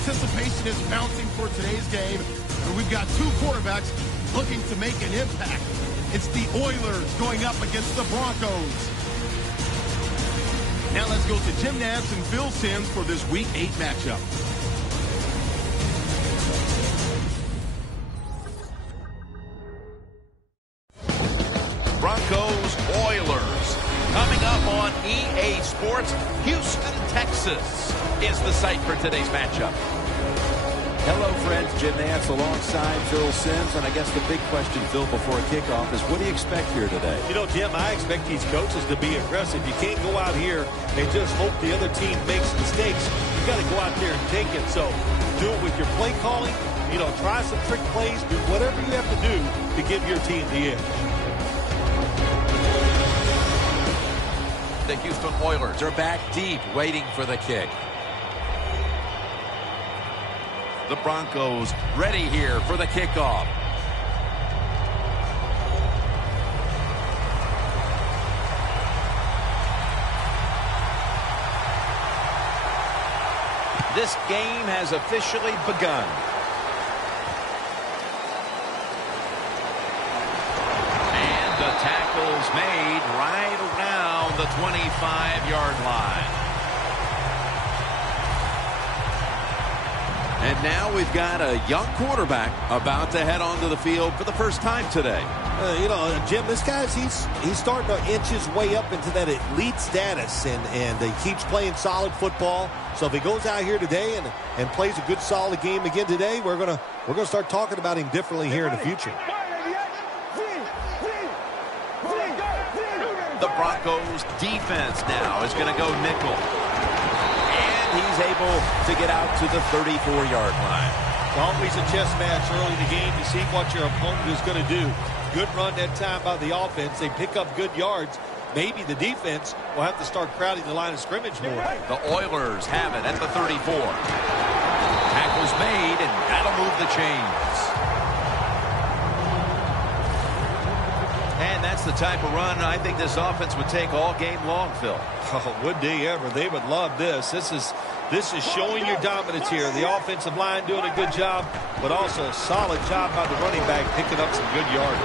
anticipation is mounting for today's game. And we've got two quarterbacks looking to make an impact. It's the Oilers going up against the Broncos. Now let's go to Jim Nantz and Phil Simms for this Week 8 matchup. Broncos, Oilers. Coming up on EA Sports, Houston, Texas is the site for today's matchup. Hello, friends. Jim Nantz alongside Phil Simms. And I guess the big question, Phil, before kickoff is what do you expect here today? You know, Jim, I expect these coaches to be aggressive. You can't go out here and just hope the other team makes mistakes. You got to go out there and take it. So do it with your play calling. You know, try some trick plays. Do whatever you have to do to give your team the edge. The Houston Oilers are back deep, waiting for the kick. The Broncos ready here for the kickoff. This game has officially begun. And the tackle's made right around the 25-yard line. And now we've got a young quarterback about to head onto the field for the first time today. You know, Jim, this guy's he's starting to inch his way up into that elite status, and he keeps playing solid football. So if he goes out here today and plays a good solid game again today, we're gonna start talking about him differently here in the future. The Broncos defense now is going to go nickel. He's able to get out to the 34-yard line. Always a chess match early in the game to see what your opponent is going to do. Good run that time by the offense. They pick up good yards. Maybe the defense will have to start crowding the line of scrimmage more. The Oilers have it at the 34. Tackle's made, and that'll move the chains. And that's the type of run I think this offense would take all game long, Phil. Oh, would they ever? They would love this. This is showing your dominance here. The offensive line doing a good job, but also a solid job by the running back picking up some good yards.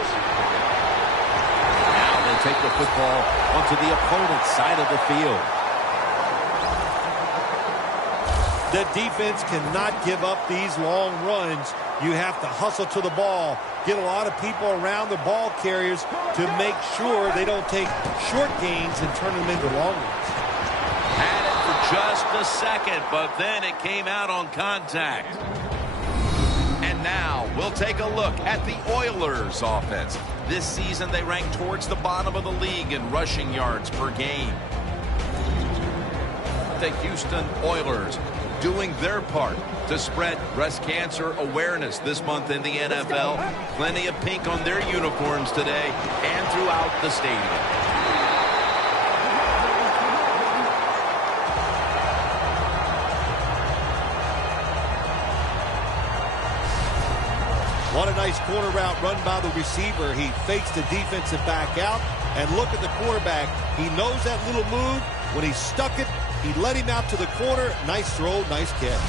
Now they take the football onto the opponent's side of the field. The defense cannot give up these long runs. You have to hustle to the ball, get a lot of people around the ball carriers to make sure they don't take short gains and turn them into long ones. Had it for just a second, but then it came out on contact. And now we'll take a look at the Oilers offense. This season they rank towards the bottom of the league in rushing yards per game. The Houston Oilers doing their part to spread breast cancer awareness this month in the NFL. Plenty of pink on their uniforms today and throughout the stadium. What a nice corner route run by the receiver. He fakes the defensive back out, and look at the quarterback. He knows that little move. When he stuck it, he led him out to the corner. Nice throw, nice catch.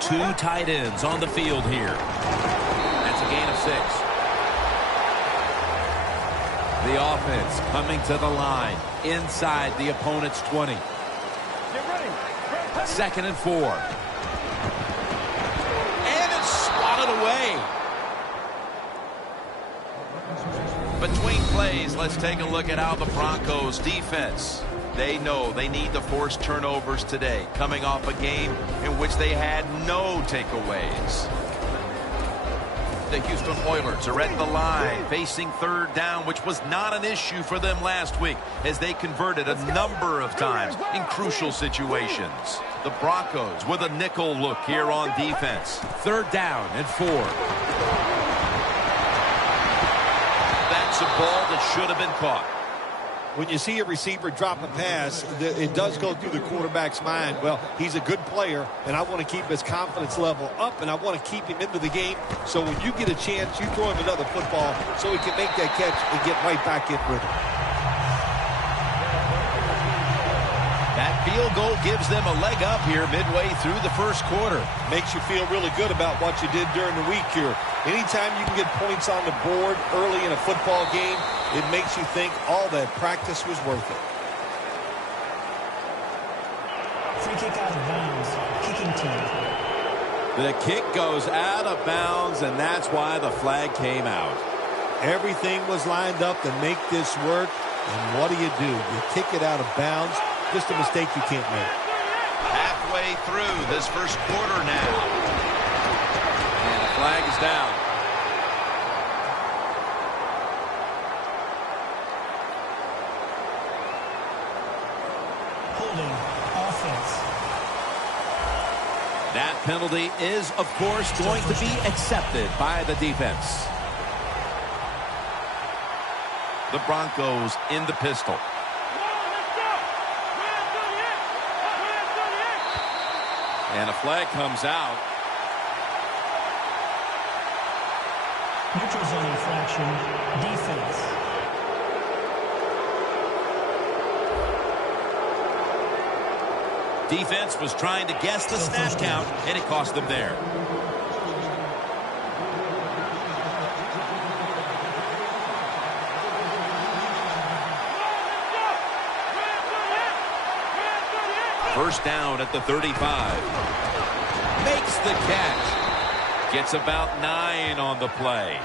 Two tight ends on the field here. That's a gain of 6. The offense coming to the line inside the opponent's 20. Second and 4. And it's swatted away. Between plays, let's take a look at how the Broncos defense. They know they need to force turnovers today, coming off a game in which they had no takeaways. The Houston Oilers are at the line, facing third down, which was not an issue for them last week, as they converted a number of times in crucial situations. The Broncos with a nickel look here on defense. Third down and 4. That's a ball that should have been caught. when you see a receiver drop a pass, it does go through the quarterback's mind. Well, he's a good player, and I want to keep his confidence level up, and I want to keep him into the game. So when you get a chance, you throw him another football so he can make that catch and get right back in rhythm. That field goal gives them a leg up here midway through the first quarter. Makes you feel really good about what you did during the week here. Anytime you can get points on the board early in a football game, it makes you think all that practice was worth it. Free kick out of bounds. Kicking team. The kick goes out of bounds, and that's why the flag came out. Everything was lined up to make this work, and what do? You kick it out of bounds. Just a mistake you can't make. Halfway through this first quarter now. And the flag is down. Holding offense. That penalty is, of course, going to be accepted by the defense. The Broncos in the pistol. And a flag comes out. Neutral zone infraction. Defense. Defense was trying to guess the snap count, and it cost them there. First down at the 35. Makes the catch. Gets about 9 on the play.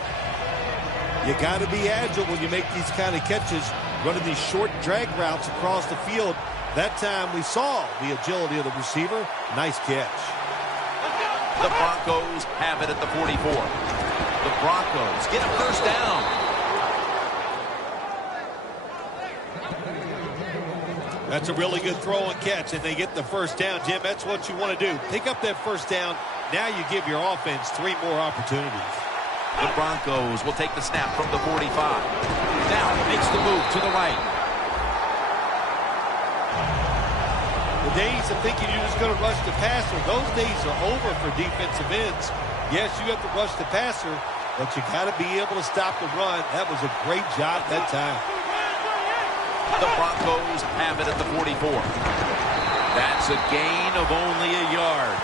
You got to be agile when you make these kind of catches, running these short drag routes across the field. That time we saw the agility of the receiver. Nice catch. The Broncos have it at the 44. The Broncos get a first down. That's a really good throw and catch, and they get the first down. Jim, that's what you want to do. Pick up that first down. Now you give your offense 3 more opportunities. The Broncos will take the snap from the 45. Now makes the move to the right. The days of thinking you're just going to rush the passer, those days are over for defensive ends. Yes, you have to rush the passer, but you got to be able to stop the run. That was a great job that time. The Broncos have it at the 44. That's a gain of only a yard.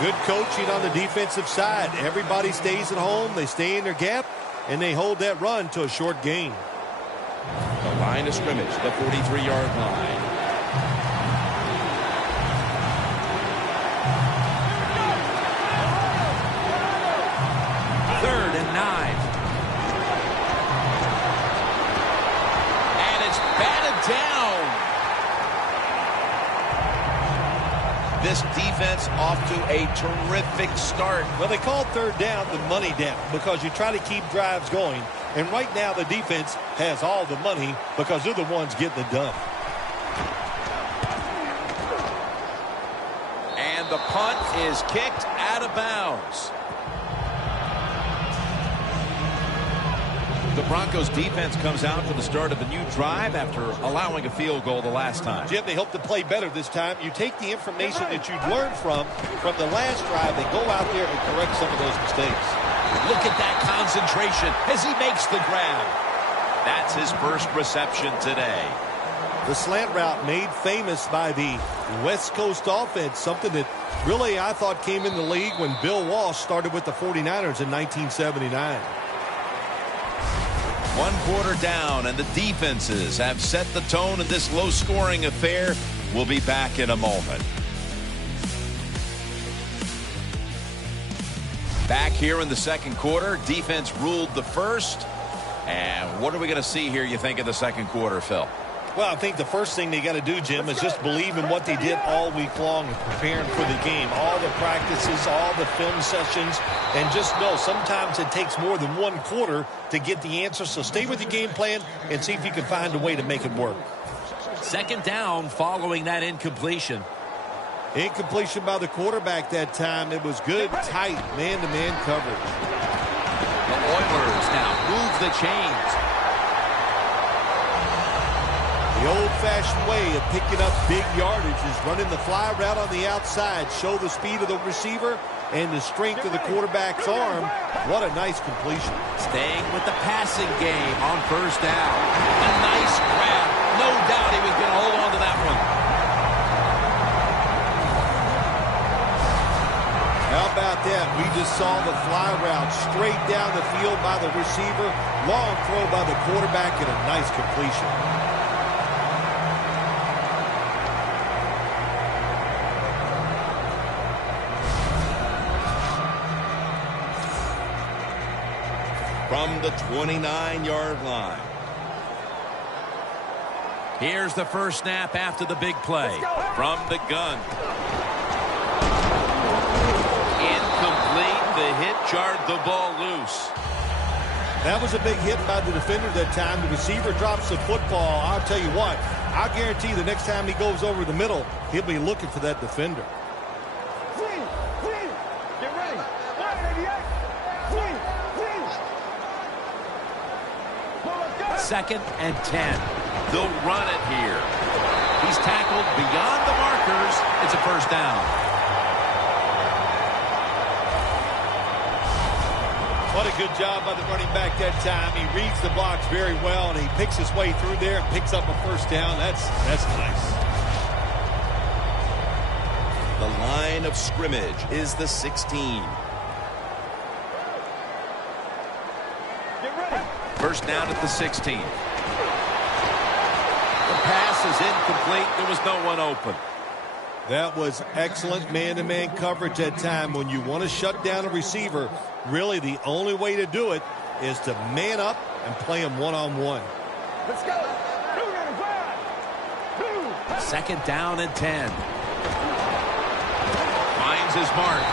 Good coaching on the defensive side. Everybody stays at home. They stay in their gap, and they hold that run to a short gain. The line of scrimmage, the 43-yard line. Third and 9. Down. This defense off to a terrific start. Well, they called third down the money down because you try to keep drives going. And right now the defense has all the money because they're the ones getting it done. And the punt is kicked out of bounds. The Broncos defense comes out for the start of the new drive after allowing a field goal the last time. Jim, they hope to play better this time. You take the information that you learned from the last drive and go out there and correct some of those mistakes. Look at that concentration as he makes the grab. That's his first reception today. The slant route made famous by the West Coast offense, something that really I thought came in the league when Bill Walsh started with the 49ers in 1979. 1 quarter down, and the defenses have set the tone in this low-scoring affair. We'll be back in a moment. Back here in the second quarter, defense ruled the first. And what are we going to see here, you think, in the second quarter, Phil? Well, I think the first thing they got to do, Jim, is just believe in what they did all week long and preparing for the game. All the practices, all the film sessions, and just know sometimes it takes more than 1 quarter to get the answer. So stay with the game plan and see if you can find a way to make it work. Second down following that incompletion. Incompletion by the quarterback that time. It was good, tight, man-to-man coverage. The Oilers now move the chains. The old-fashioned way of picking up big yardage is running the fly route on the outside. Show the speed of the receiver and the strength of the quarterback's arm. What a nice completion. Staying with the passing game on first down. A nice grab. No doubt he was going to hold on to that one. How about that? We just saw the fly route straight down the field by the receiver. Long throw by the quarterback and a nice completion. From the 29-yard line. Here's the first snap after the big play. From the gun. Incomplete. The hit jarred the ball loose. That was a big hit by the defender that time. The receiver drops the football. I'll tell you what, I guarantee the next time he goes over the middle, he'll be looking for that defender. Get ready. 2nd and 10. They'll run it here. He's tackled beyond the markers. It's a first down. What a good job by the running back that time. He reads the blocks very well, and he picks his way through there and picks up a first down. That's nice. The line of scrimmage is the 16. First down at the 16. The pass is incomplete. There was no one open. That was excellent man-to-man coverage that time. When you want to shut down a receiver, really the only way to do it is to man up and play him one-on-one. Let's go. 2nd down and 10. Finds his mark.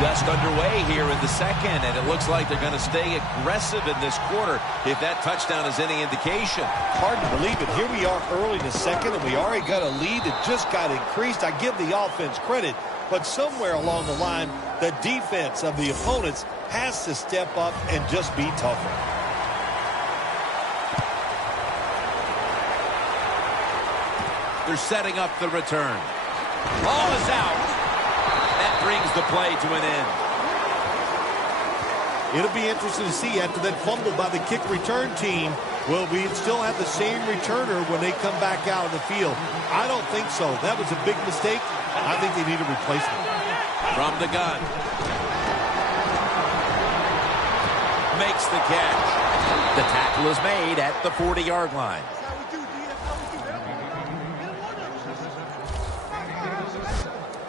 Just underway here in the second, and it looks like they're going to stay aggressive in this quarter if that touchdown is any indication. Hard to believe it. Here we are early in the second, and we already got a lead that just got increased. I give the offense credit, but somewhere along the line, the defense of the opponents has to step up and just be tougher. They're setting up the return. Ball is out. That brings the play to an end. It'll be interesting to see after that fumble by the kick return team, will we still have the same returner when they come back out of the field? I don't think so. That was a big mistake. I think they need a replacement. From the gun. Makes the catch. The tackle is made at the 40-yard line.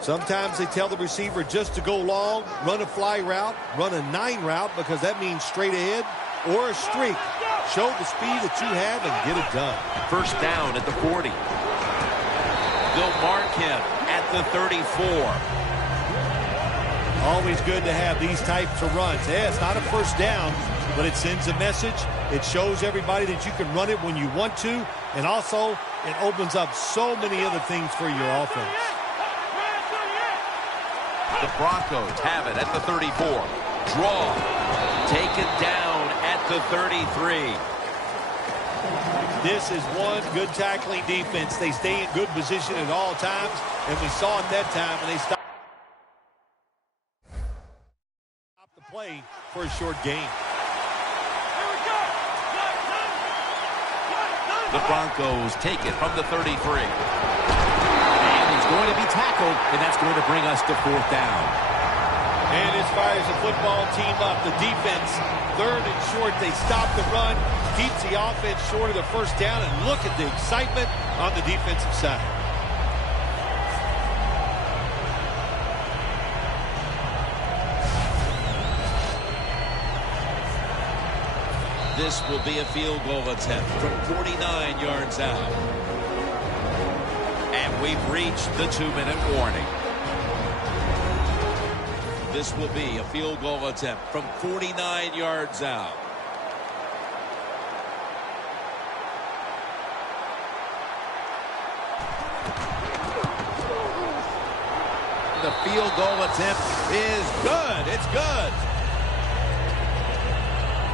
Sometimes they tell the receiver just to go long, run a fly route, run a 9 route, because that means straight ahead, or a streak. Show the speed that you have and get it done. First down at the 40. They'll mark him at the 34. Always good to have these types of runs. Yeah, it's not a first down, but it sends a message. It shows everybody that you can run it when you want to, and also it opens up so many other things for your offense. The Broncos have it at the 34. Draw. Taken down at the 33. This is one good tackling defense. They stay in good position at all times, and we saw it that time when they stopped the play for a short gain. The Broncos take it from the 33. Going to be tackled, and that's going to bring us to 4th down. And as far as the football team up, the defense, 3rd and short, they stop the run, keeps the offense short of the first down, and look at the excitement on the defensive side. This will be a field goal attempt from 49 yards out. And we've reached the 2-minute warning. This will be a field goal attempt from 49 yards out. The field goal attempt is good. It's good.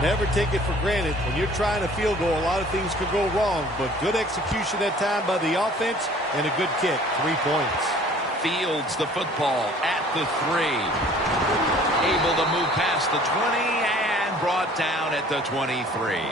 Never take it for granted. When you're trying a field goal, a lot of things could go wrong, but good execution that time by the offense and a good kick. 3 points. Fields the football at the 3. Able to move past the 20 and brought down at the 23.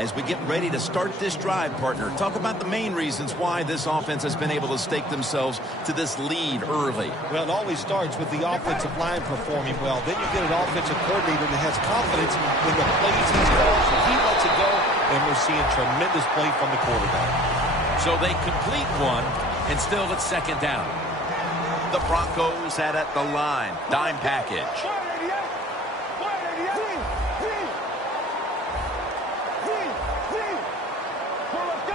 As we get ready to start this drive, partner, talk about the main reasons why this offense has been able to stake themselves to this lead early. Well, it always starts with the offensive line performing well. Then you get an offensive coordinator that has confidence in the plays he's called, so he lets it go, and we're seeing tremendous play from the quarterback. So they complete one, and still it's second down. The Broncos at the line. Dime package.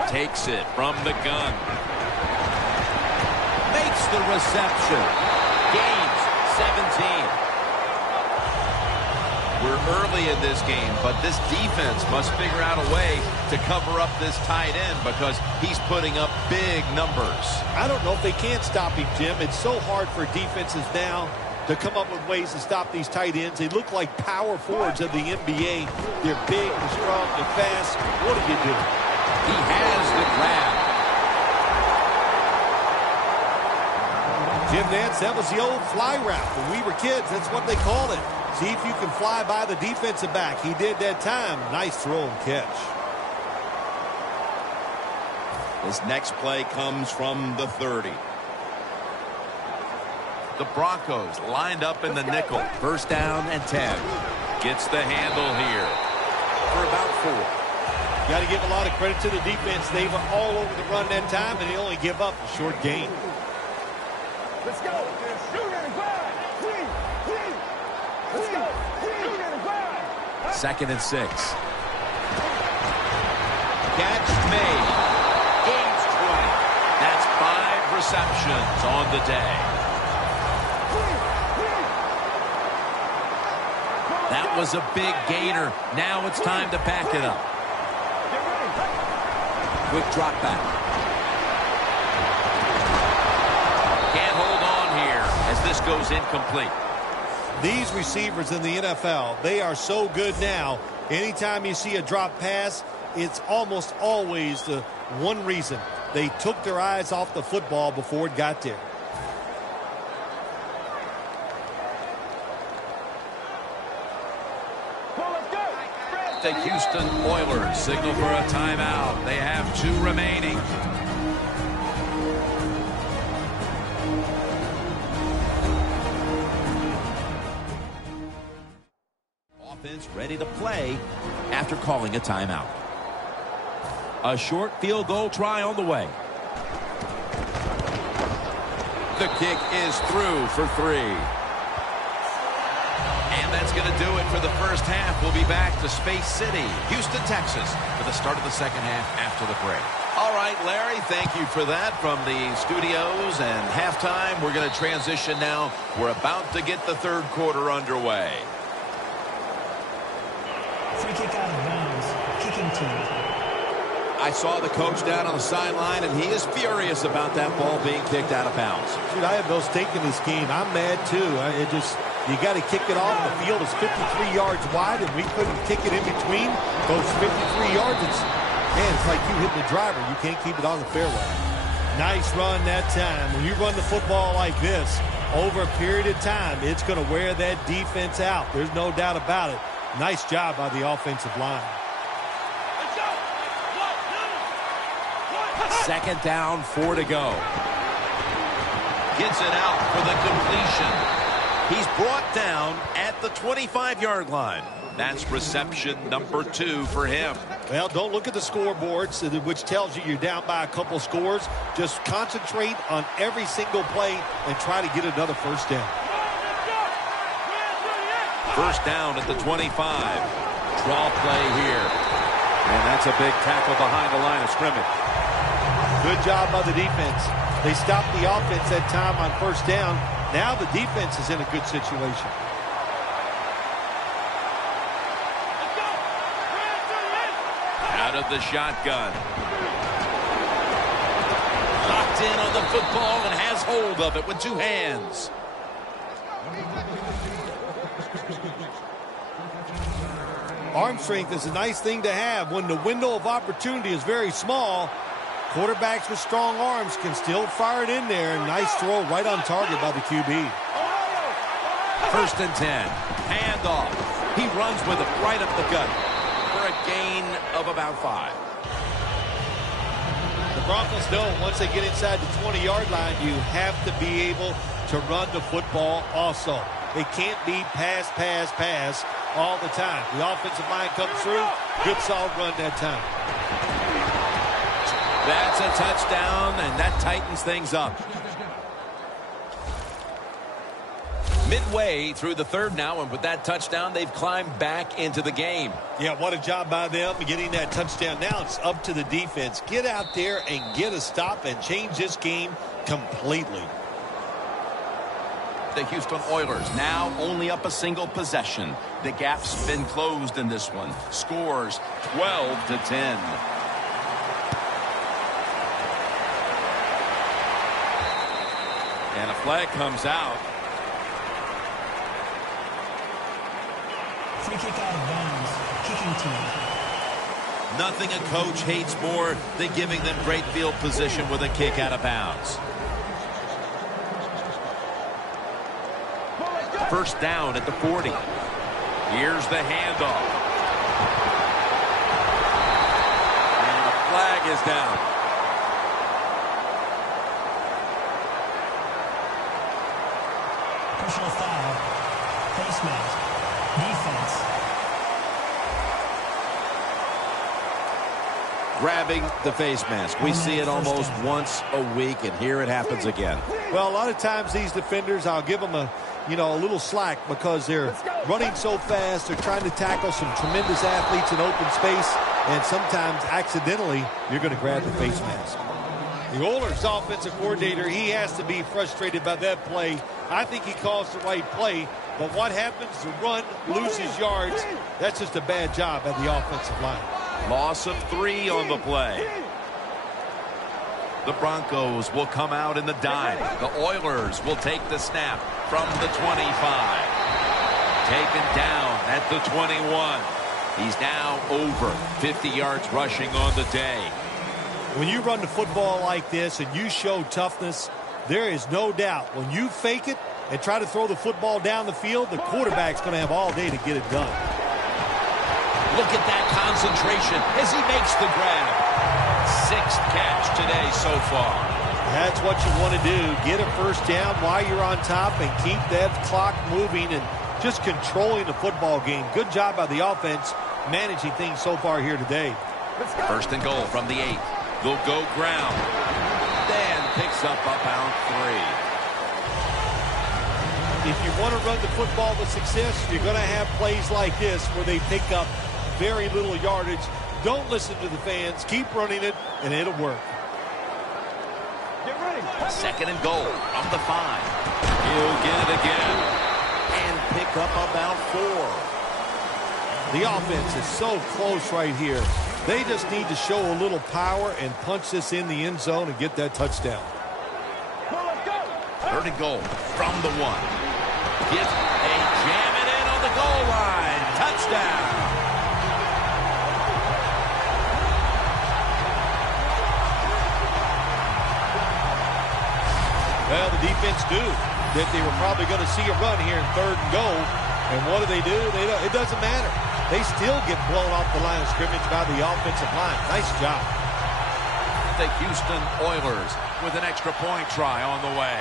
Takes it from the gun. Makes the reception. Gains 17. We're early in this game, but this defense must figure out a way to cover up this tight end because he's putting up big numbers. I don't know if they can stop him, Jim. It's so hard for defenses now to come up with ways to stop these tight ends. They look like power forwards of the NBA. They're big, they're strong, they're fast. What do you do? He has the grab. Jim Nantz, that was the old fly route. When we were kids, that's what they called it. See if you can fly by the defensive back. He did that time. Nice throw and catch. This next play comes from the 30. The Broncos lined up in the nickel. First down and 10. Gets the handle here for about 4. Got to give a lot of credit to the defense. They were all over the run that time, and they only give up a short gain. Let's go. Shoot and grab. Let's go. Shoot and grab. Second and 6. Catch made. Gains 20. That's 5 receptions on the day. That was a big gainer. Now it's time to back it up. Quick drop back. Can't hold on here as this goes incomplete. These receivers in the NFL, they are so good now. Anytime you see a drop pass, it's almost always the one reason. They took their eyes off the football before it got there. The Houston Oilers signal for a timeout. They have 2 remaining. Offense ready to play after calling a timeout. A short field goal try on the way. The kick is through for 3. And that's going to do it for the first half. We'll be back to Space City, Houston, Texas, for the start of the second half after the break. All right, Larry, thank you for that from the studios and halftime. We're going to transition now. We're about to get the third quarter underway. Free kick out of bounds. Kicking team. I saw the coach down on the sideline, and he is furious about that ball being kicked out of bounds. Dude, I have no stake in this game. I'm mad, too. You got to kick it off. The field is 53 yards wide, and we couldn't kick it in between those 53 yards. It's like you hit the driver. You can't keep it on the fairway. Nice run that time. When you run the football like this, over a period of time, it's going to wear that defense out. There's no doubt about it. Nice job by the offensive line. Second down, 4 to go. Gets it out for the completion. He's brought down at the 25-yard line. That's reception number 2 for him. Well, don't look at the scoreboards, which tells you you're down by a couple scores. Just concentrate on every single play and try to get another first down. First down at the 25. Draw play here. And that's a big tackle behind the line of scrimmage. Good job by the defense. They stopped the offense that time on first down. Now the defense is in a good situation. Out of the shotgun. Locked in on the football and has hold of it with 2 hands. Arm strength is a nice thing to have when the window of opportunity is very small. Quarterbacks with strong arms can still fire it in there. Nice throw right on target by the QB. 1st and 10. Handoff. He runs with it right up the gut for a gain of about 5. The Broncos know once they get inside the 20-yard line, you have to be able to run the football also. It can't be pass, pass, pass all the time. The offensive line comes through. Good solid run that time. That's a touchdown, and that tightens things up. Midway through the 3rd now, and with that touchdown, they've climbed back into the game. Yeah, what a job by them getting that touchdown. Now it's up to the defense. Get out there and get a stop and change this game completely. The Houston Oilers now only up a single possession. The gap's been closed in this one. Scores 12-10. And a flag comes out. Free kick out of bounds. Kicking team. Nothing a coach hates more than giving them great field position with a kick out of bounds. 1st down at the 40. Here's the handoff. And the flag is down. Personal foul. Face mask. Defense. Grabbing the face mask. We see it almost once a week, and here it happens again. Well, a lot of times these defenders, I'll give them a little slack because they're running so fast. They're trying to tackle some tremendous athletes in open space, and sometimes accidentally you're going to grab the face mask. The Oilers offensive coordinator, he has to be frustrated by that play. I think he calls the right play, but what happens? The run loses yards. That's just a bad job by the offensive line. Loss of 3 on the play. The Broncos will come out in the dime. The Oilers will take the snap from the 25. Taken down at the 21. He's now over 50 yards rushing on the day. When you run the football like this and you show toughness, there is no doubt when you fake it and try to throw the football down the field, the quarterback's going to have all day to get it done. Look at that concentration as he makes the grab. 6th catch today so far. That's what you want to do. Get a 1st down while you're on top and keep that clock moving and just controlling the football game. Good job by the offense managing things so far here today. 1st and goal from the 8. They'll go ground. Dan picks up about 3. If you want to run the football with success, you're going to have plays like this where they pick up very little yardage. Don't listen to the fans. Keep running it, and it'll work. Get ready. 2nd and goal from the 5. He'll get it again and pick up about 4. The offense is so close right here. They just need to show a little power and punch this in the end zone and get that touchdown. 3rd and goal from the 1. Get a jam it in on the goal line. Touchdown. Well, the defense knew that they were probably going to see a run here in 3rd and goal. And what do? It doesn't matter. They still get blown off the line of scrimmage by the offensive line. Nice job. The Houston Oilers with an extra point try on the way.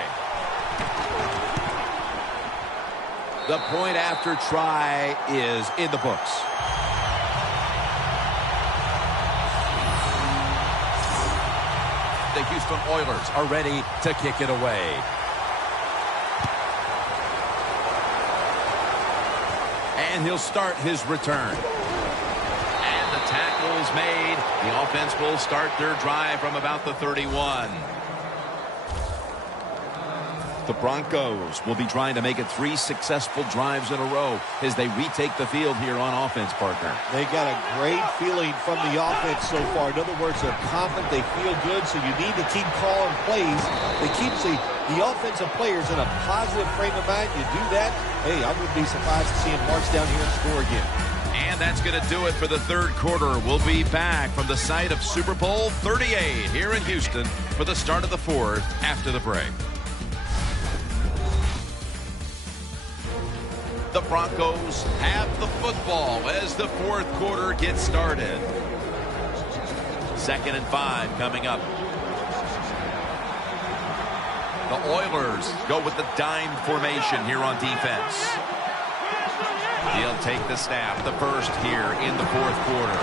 The point after try is in the books. The Houston Oilers are ready to kick it away. And he'll start his return. And the tackle is made. The offense will start their drive from about the 31. The Broncos will be trying to make it 3 successful drives in a row as they retake the field here on offense, partner. They got a great feeling from the offense so far. In other words, they're confident, they feel good, so you need to keep calling plays. They keep the offensive players in a positive frame of mind. You do that, hey, I wouldn't be surprised to see them march down here and score again. And that's going to do it for the third quarter. We'll be back from the site of Super Bowl 38 here in Houston for the start of the fourth after the break. The Broncos have the football as the fourth quarter gets started. 2nd and 5 coming up. The Oilers go with the dime formation here on defense. He'll take the snap, the first here in the fourth quarter.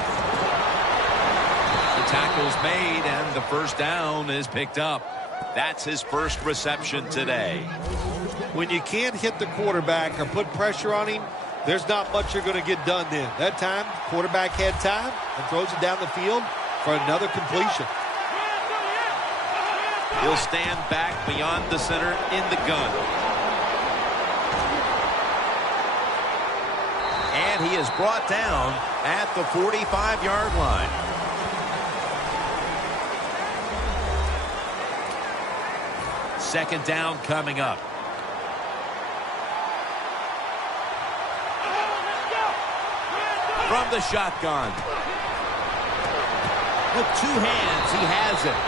The tackle's made and the first down is picked up. That's his first reception today. When you can't hit the quarterback or put pressure on him, there's not much you're going to get done then. That time, quarterback had time and throws it down the field for another completion. He'll stand back beyond the center in the gun. And he is brought down at the 45-yard line. Second down coming up. From the shotgun. With 2 hands, he has it.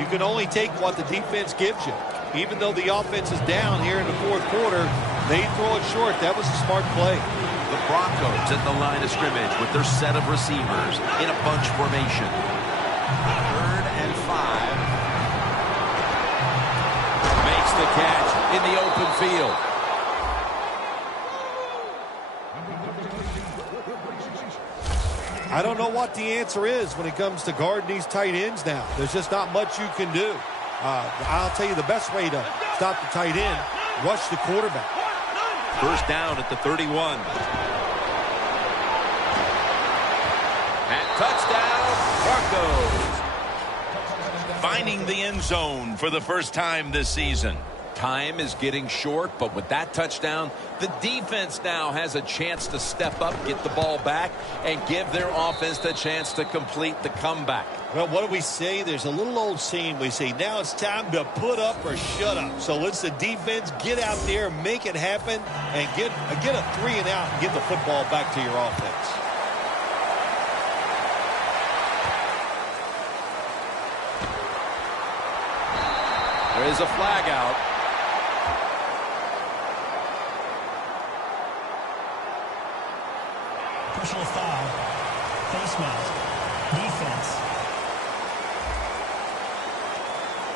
You can only take what the defense gives you. Even though the offense is down here in the fourth quarter, they throw it short. That was a smart play. The Broncos at the line of scrimmage with their set of receivers in a bunch formation. 3rd and 5. Makes the catch in the open field. I don't know what the answer is when it comes to guarding these tight ends now. There's just not much you can do. I'll tell you the best way to stop the tight end, rush the quarterback. First down at the 31. And touchdown, Broncos. Finding the end zone for the first time this season. Time is getting short, but with that touchdown, the defense now has a chance to step up, get the ball back, and give their offense the chance to complete the comeback. Well, what do we say? There's a little old saying we say, now it's time to put up or shut up. So let's the defense get out there, make it happen, and get a 3 and out and get the football back to your offense. There is a flag out. Personal foul. Face mask. Defense.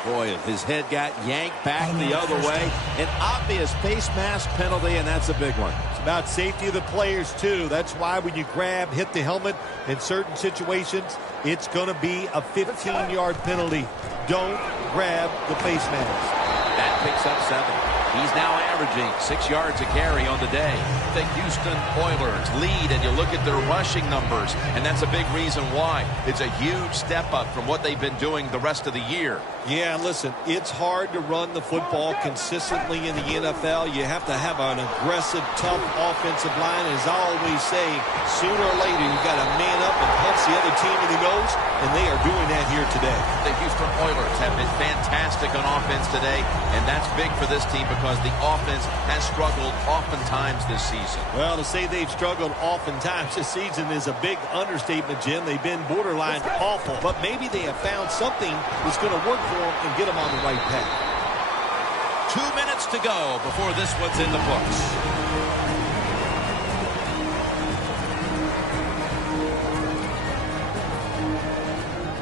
Boy, his head got yanked back the other way. An obvious face mask penalty, and that's a big one. It's about safety of the players, too. That's why when you hit the helmet in certain situations, it's going to be a 15-yard penalty. Don't grab the face mask. That picks up 7. He's now averaging 6 yards a carry on the day. The Houston Oilers lead, and you look at their rushing numbers, and that's a big reason why. It's a huge step up from what they've been doing the rest of the year. Yeah, listen, it's hard to run the football consistently in the NFL. You have to have an aggressive, tough offensive line. As I always say, sooner or later, you got to man up and punch the other team in the nose, and they are doing that here today. The Houston Oilers have been fantastic on offense today, and that's big for this team because the offense has struggled oftentimes this season. Well, to say they've struggled oftentimes this season is a big understatement, Jim. They've been borderline awful, but maybe they have found something that's going to work for them and get them on the right path. 2 minutes to go before this one's in the books.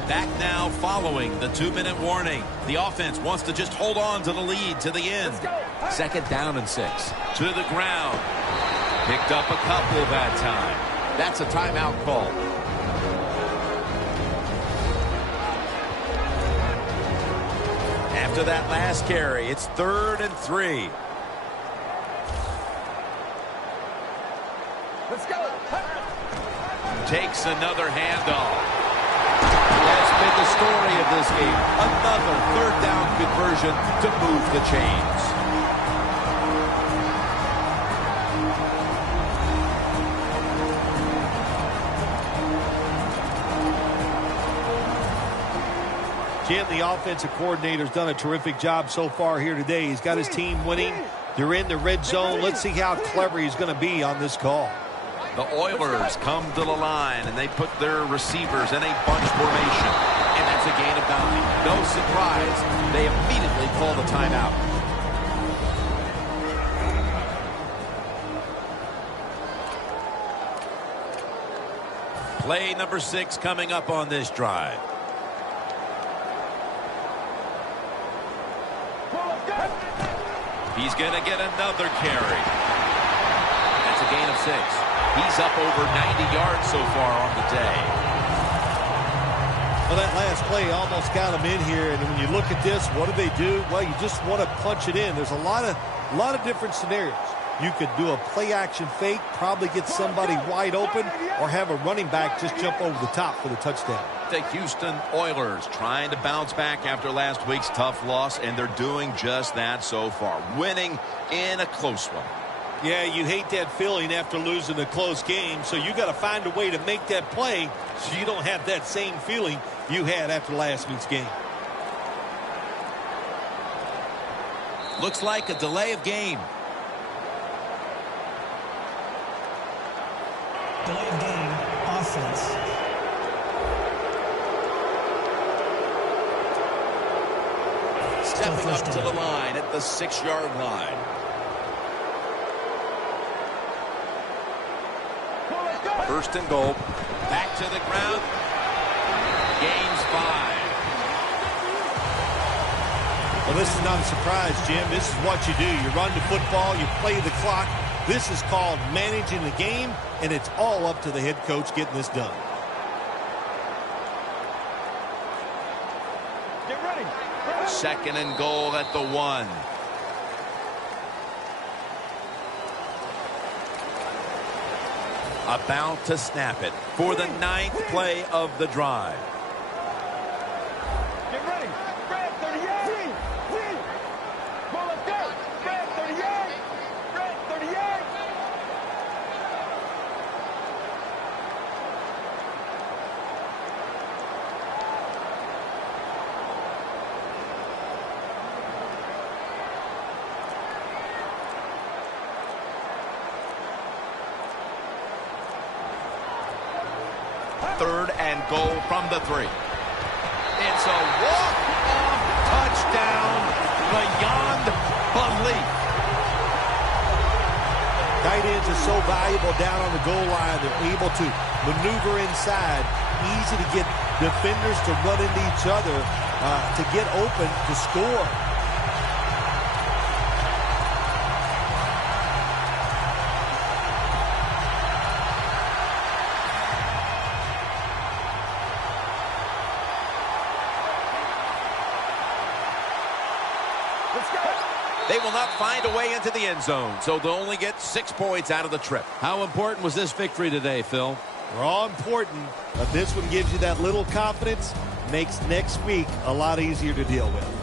Back now following the 2-minute warning. The offense wants to just hold on to the lead to the end. 2nd down and 6. To the ground. Picked up a couple that time. That's a timeout call. After that last carry, it's 3rd and 3. Let's go. Takes another handoff. Has been the story of this game. Another third down conversion to move the chains. Jim, the offensive coordinator's done a terrific job so far here today. He's got his team winning. They're in the red zone. Let's see how clever he's going to be on this call. The Oilers come to the line, and they put their receivers in a bunch formation. And that's a gain of 9. No surprise, they immediately call the timeout. Play number 6 coming up on this drive. He's going to get another carry. That's a gain of 6. He's up over 90 yards so far on the day. Well, that last play almost got him in here, and when you look at this, what do? Well, you just want to punch it in. There's a lot of different scenarios. You could do a play-action fake, probably get somebody wide open, or have a running back just jump over the top for the touchdown. The Houston Oilers trying to bounce back after last week's tough loss, and they're doing just that so far, winning in a close one. Yeah, you hate that feeling after losing a close game, so you got to find a way to make that play so you don't have that same feeling you had after last week's game. Looks like a delay of game. Delay of game, offense. Stepping up to the line at the 6-yard line. First and goal. Back to the ground. Gains 5. Well, this is not a surprise, Jim. This is what you do. You run the football, you play the clock. This is called managing the game, and it's all up to the head coach getting this done. Get ready. Second and goal at the 1. About to snap it for the 9th play of the drive. Get ready. Red 38. Well, let's go. Red 38. Red 38. Third and goal from the 3. It's a walk-off touchdown beyond belief. Tight ends are so valuable down on the goal line. They're able to maneuver inside. Easy to get defenders to run into each other to get open to score. They will not find a way into the end zone, so they'll only get 6 points out of the trip. How important was this victory today, Phil? They're all important, but this one gives you that little confidence, makes next week a lot easier to deal with.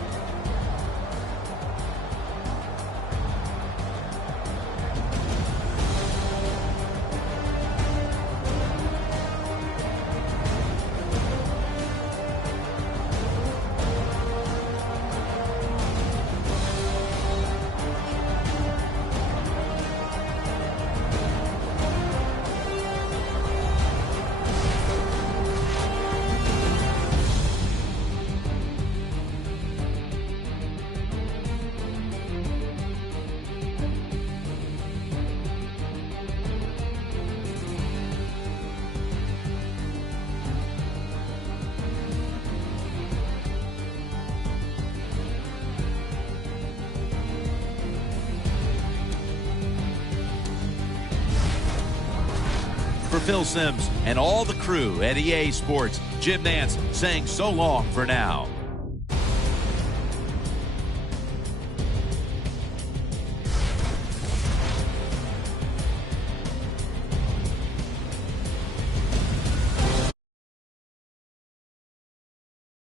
For Phil Simms and all the crew at EA Sports, Jim Nance saying so long for now.